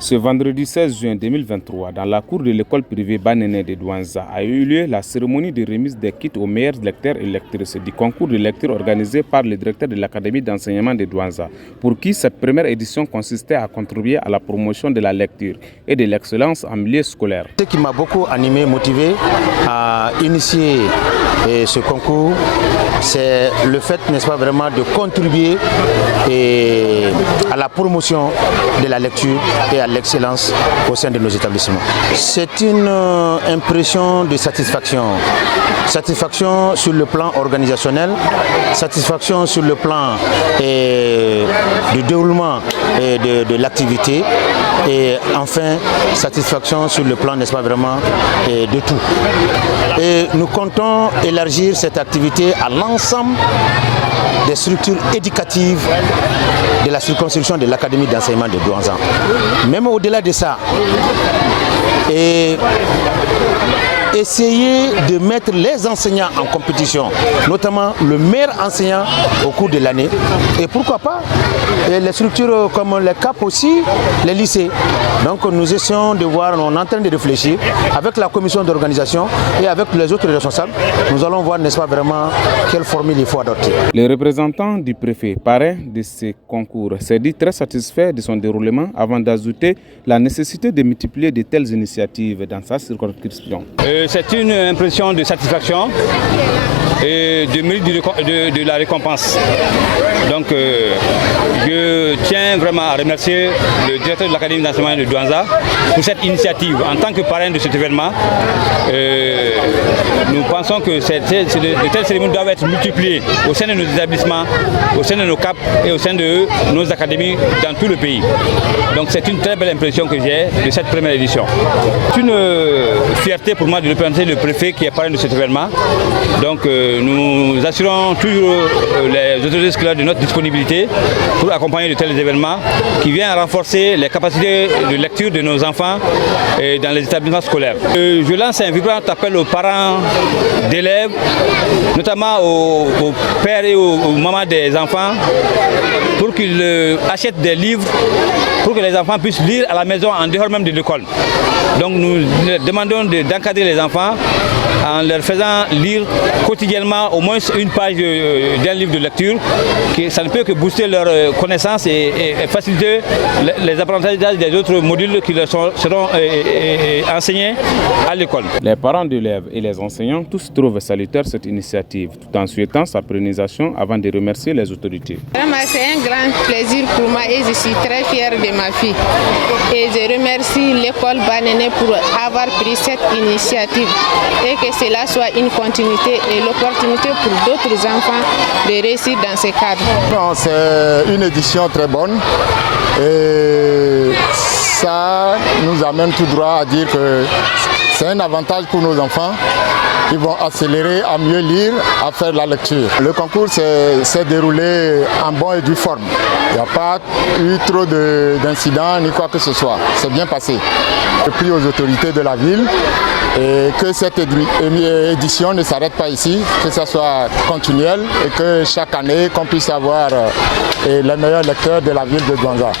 Ce vendredi 16 juin 2023, dans la cour de l'école privée Banene de Douanza, a eu lieu la cérémonie de remise des kits aux meilleurs lecteurs et lectrices du concours de lecture organisé par le directeur de l'Académie d'enseignement de Douanza, pour qui cette première édition consistait à contribuer à la promotion de la lecture et de l'excellence en milieu scolaire. Ce qui m'a beaucoup animé, motivé à initier ce concours, c'est le fait, n'est-ce pas, vraiment de contribuer à la promotion de la lecture et à l'excellence au sein de nos établissements. C'est une impression de satisfaction. Satisfaction sur le plan organisationnel, satisfaction sur le plan du déroulement de l'activité et enfin satisfaction sur le plan, n'est-ce pas, vraiment de tout. Et nous comptons élargir cette activité à l'ensemble des structures éducatives de la circonscription de l'Académie d'enseignement de Douanza. Même au-delà de ça, et essayer de mettre les enseignants en compétition, notamment le meilleur enseignant au cours de l'année. Et pourquoi pas les structures comme les CAP aussi, les lycées. Donc nous essayons de voir, on est en train de réfléchir avec la commission d'organisation et avec les autres responsables. Nous allons voir, n'est-ce pas, vraiment quelle formule il faut adopter. Le représentant du préfet, parrain de ce concours, s'est dit très satisfait de son déroulement avant d'ajouter la nécessité de multiplier de telles initiatives dans sa circonscription. C'est une impression de satisfaction et de mérite de la récompense. Donc je tiens vraiment à remercier le directeur de l'Académie d'enseignement de Douanza pour cette initiative. En tant que parrain de cet événement, nous pensons que de telles cérémonies doivent être multipliées au sein de nos établissements, au sein de nos CAP et au sein de nos académies dans tout le pays. Donc c'est une très belle impression que j'ai de cette première édition. C'est une fierté pour moi de représenter le préfet qui est parrain de cet événement. Donc nous assurons toujours les autorités scolaires de notre disponibilité pour accompagner de tels événements qui viennent renforcer les capacités de lecture de nos enfants dans les établissements scolaires. Je lance un vibrant appel aux parents d'élèves, notamment aux pères et aux mamans des enfants, pour qu'ils achètent des livres pour que les enfants puissent lire à la maison en dehors même de l'école. Donc nous demandons d'encadrer les enfants en leur faisant lire quotidiennement au moins une page d'un livre de lecture. Ça ne peut que booster leur connaissance et faciliter les apprentissages des autres modules qui leur seront enseignés à l'école. Les parents d'élèves et les enseignants tous trouvent salutaire cette initiative, tout en souhaitant sa pérennisation avant de remercier les autorités. C'est un grand plaisir pour moi et je suis très fière de ma fille. Et je remercie l'école Banene pour avoir pris cette initiative et que cela soit une continuité et l'opportunité pour d'autres enfants de réussir dans ce cadre. C'est une édition très bonne et ça nous amène tout droit à dire que c'est un avantage pour nos enfants. Ils vont accélérer à mieux lire, à faire la lecture. Le concours s'est déroulé en bonne et due forme. Il n'y a pas eu trop d'incidents ni quoi que ce soit. C'est bien passé. Je prie aux autorités de la ville et que cette édition ne s'arrête pas ici, que ça soit continuel et que chaque année qu'on puisse avoir les meilleurs lecteurs de la ville de Douanza.